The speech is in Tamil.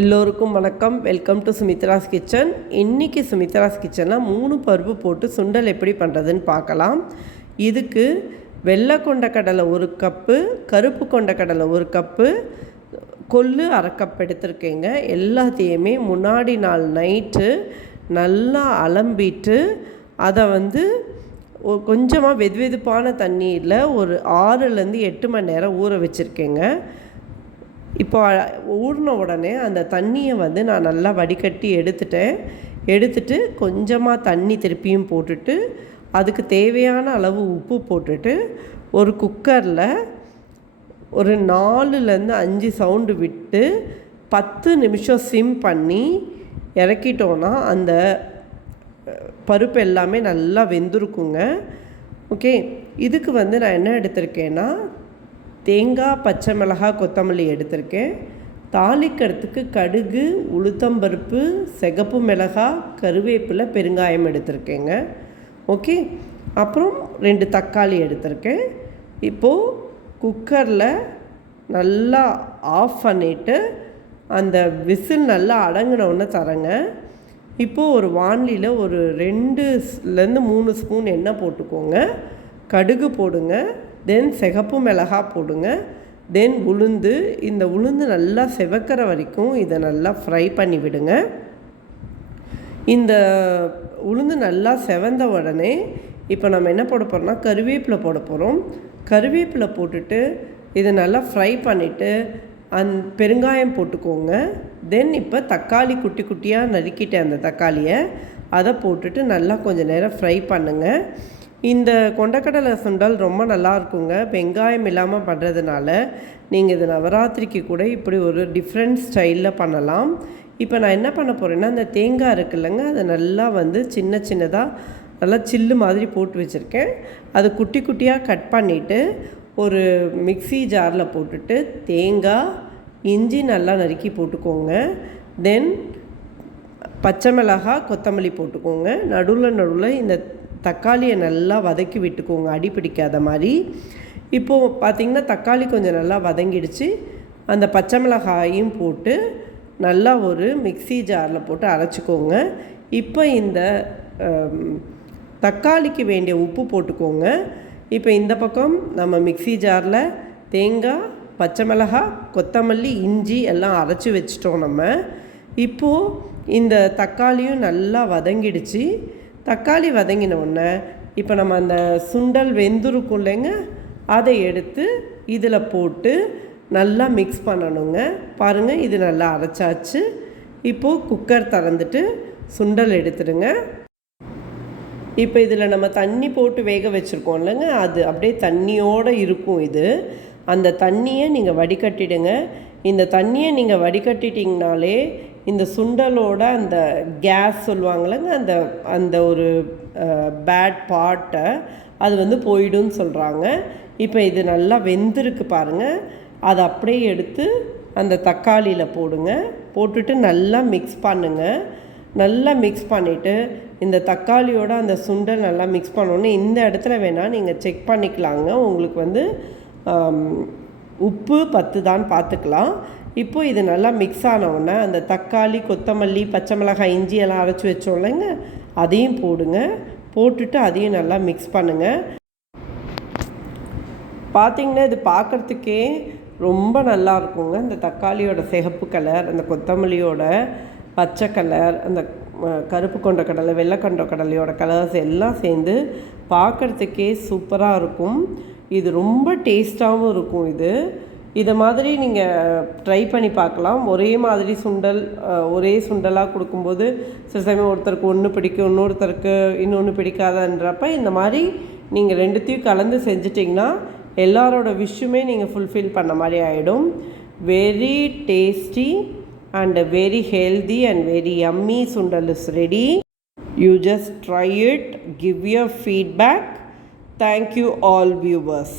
எல்லோருக்கும் வணக்கம். வெல்கம் டு சுமித்ராஸ் கிச்சன் இன்றைக்கி சுமித்ராஸ் கிச்சனில் மூணு பருப்பு போட்டு சுண்டல் எப்படி பண்ணுறதுன்னு பார்க்கலாம். இதுக்கு வெள்ளை கொண்ட கடலை ஒரு கப்பு கருப்பு கொண்ட கடலை ஒரு கப்பு கொள்ளு அரை கப் எடுத்திருக்கேங்க. எல்லாத்தையுமே முன்னாடி நாள் நைட்டு நல்லா அலம்பிட்டு அதை வந்து கொஞ்சமாக வெது வெதுப்பான தண்ணியில் ஒரு ஆறுலேருந்து எட்டு மணி நேரம் ஊற வச்சுருக்கேங்க. இப்போ ஊறின உடனே அந்த தண்ணியை வந்து நான் நல்லா வடிகட்டி எடுத்துட்டேன். எடுத்துட்டு கொஞ்சமாக தண்ணி திருப்பியும் போட்டுட்டு அதுக்கு தேவையான அளவு உப்பு போட்டுட்டு ஒரு குக்கரில் ஒரு நாலுலேருந்து அஞ்சு சவுண்டு விட்டு பத்து நிமிஷம் சிம் பண்ணி இறக்கிட்டோன்னா அந்த பருப்பு எல்லாமே நல்லா வெந்திருக்குங்க. ஓகே இதுக்கு வந்து நான் என்ன எடுத்திருக்கேன்னா தேங்காய் பச்சை மிளகாய் கொத்தமல்லி எடுத்திருக்கேன். தாளிக்கிறதுக்கு கடுகு உளுத்தம்பருப்பு சிகப்பு மிளகாய் கருவேப்பிலை பெருங்காயம் எடுத்திருக்கேங்க. ஓகே? அப்புறம் ரெண்டு தக்காளி எடுத்திருக்கேன். இப்போது குக்கரில் நல்லா ஆஃப் பண்ணிவிட்டு அந்த விசில் நல்லா அடங்கினவுடனே தரேங்க. இப்போது ஒரு வாண்லியில் ஒரு ரெண்டுலேருந்து மூணு ஸ்பூன் எண்ணெய் போட்டுக்கோங்க. கடுகு போடுங்க. தென் சிகப்பு மிளகாய் போடுங்க. தென் உளுந்து இந்த உளுந்து நல்லா செவக்கிற வரைக்கும் இதை நல்லா ஃப்ரை பண்ணி விடுங்க. இந்த உளுந்து நல்லா செவந்த உடனே இப்போ நம்ம என்ன போட போகிறோம்னா கருவேப்பிலை போட போகிறோம் கருவேப்பிலை போட்டுட்டு இதை நல்லா ஃப்ரை பண்ணிவிட்டு அந் பெருங்காயம் போட்டுக்கோங்க. தென் இப்போ தக்காளி குட்டி குட்டியாக நறுக்கிட்டேன் அந்த தக்காளியை அதை போட்டுட்டு நல்லா கொஞ்சம் நேரம் ஃப்ரை பண்ணுங்கள் இந்த கொண்டக்கடலை சுண்டல் ரொம்ப நல்லா இருக்குங்க. வெங்காயம் இல்லாமல் பண்ணுறதுனால நீங்கள் இது நவராத்திரிக்கு கூட இப்படி ஒரு டிஃப்ரெண்ட் ஸ்டைலில் பண்ணலாம். இப்போ நான் என்ன பண்ண போகிறேன்னா இந்த தேங்காய் இருக்குல்லங்க அதை நல்லா வந்து சின்ன சின்னதாக நல்லா சில்லு மாதிரி போட்டு வச்சுருக்கேன். அது குட்டி குட்டியாக கட் பண்ணிவிட்டு ஒரு மிக்ஸி ஜாரில் போட்டுட்டு தேங்காய் இஞ்சி நல்லா நறுக்கி போட்டுக்கோங்க. தென் பச்சை மிளகாய் கொத்தமல்லி போட்டுக்கோங்க. நடுவில் நடுவில் இந்த தக்காளியை நல்லா வதக்கி விட்டுக்கோங்க அடி பிடிக்காத மாதிரி. இப்போது பார்த்திங்கன்னா தக்காளி கொஞ்சம் நல்லா வதங்கிடுச்சு. அந்த பச்சை மிளகாயும் போட்டு நல்லா ஒரு மிக்ஸி ஜாரில் போட்டு அரைச்சிக்கோங்க. இப்போ இந்த தக்காளிக்கு வேண்டிய உப்பு போட்டுக்கோங்க. இப்போ இந்த பக்கம் நம்ம மிக்ஸி ஜாரில் தேங்காய் பச்சை மிளகாய் கொத்தமல்லி இஞ்சி எல்லாம் அரைச்சி வச்சிட்டோம் நம்ம. இப்போது இந்த தக்காளியும் நல்லா வதங்கிடுச்சு. தக்காளி வதங்கின உடனே இப்போ நம்ம அந்த சுண்டல் வெந்துருக்கும் இல்லைங்க அதை எடுத்து இதில் போட்டு நல்லா மிக்ஸ் பண்ணணுங்க. பாருங்கள் இது நல்லா அரைச்சாச்சு. இப்போது குக்கர் திறந்துட்டு சுண்டல் எடுத்துடுங்க. இப்போ இதில் நம்ம தண்ணி போட்டு வேக வச்சுருக்கோம் இல்லைங்க அது அப்படியே தண்ணியோடு இருக்கும் இது. அந்த தண்ணியை நீங்கள் வடிகட்டிடுங்க. இந்த தண்ணியை நீங்கள் வடிகட்டிட்டிங்கனாலே இந்த சுண்டலோட அந்த கேஸ் சொல்லுவாங்கள்லங்க அந்த அந்த ஒரு பேட் பார்ட்டை அது வந்து போயிடும்னு சொல்கிறாங்க இப்போ இது நல்லா வெந்திருக்கு பாருங்கள் அதை அப்படியே எடுத்து அந்த தக்காளியில் போடுங்க. போட்டுட்டு நல்லா மிக்ஸ் பண்ணுங்கள் நல்லா மிக்ஸ் பண்ணிவிட்டு இந்த தக்காளியோட அந்த சுண்டல் நல்லா மிக்ஸ் பண்ணோன்னே இந்த இடத்துல வேணால் நீங்கள் செக் பண்ணிக்கலாங்க. உங்களுக்கு வந்து உப்பு பத்து தான் பார்த்துக்கலாம் இப்போது இது நல்லா மிக்ஸ் ஆனவுடனே அந்த தக்காளி கொத்தமல்லி பச்சை மிளகாய் இஞ்சி எல்லாம் அரைச்சி வச்சோம் இல்லைங்க அதையும் போடுங்க. போட்டுட்டு அதையும் நல்லா மிக்ஸ் பண்ணுங்கள் பார்த்தீங்கன்னா இது பார்க்குறதுக்கே ரொம்ப நல்லா இருக்குங்க. இந்த தக்காளியோட சிகப்பு கலர் அந்த கொத்தமல்லியோட பச்சை கலர் அந்த கருப்பு கொண்ட கடலை வெள்ளை கொண்ட கடலையோட கலர்ஸ் எல்லாம் சேர்ந்து பார்க்குறதுக்கே சூப்பராக இருக்கும். இது ரொம்ப டேஸ்ட்டாகவும் இருக்கும் இது. இதை மாதிரி நீங்கள் ட்ரை பண்ணி பார்க்கலாம். ஒரே மாதிரி சுண்டல் ஒரே சுண்டலாக கொடுக்கும்போது சில சமயம் ஒருத்தருக்கு ஒன்று பிடிக்கும் இன்னொருத்தருக்கு இன்னொன்று பிடிக்காதன்றப்ப இந்த மாதிரி நீங்கள் ரெண்டுத்தையும் கலந்து செஞ்சிட்டிங்கன்னா எல்லாரோட விஷயமே நீங்கள் ஃபுல்ஃபில் பண்ண மாதிரி ஆகிடும் very tasty and very healthy and very yummy sundal is ready you just try it give your feedback thank you all viewers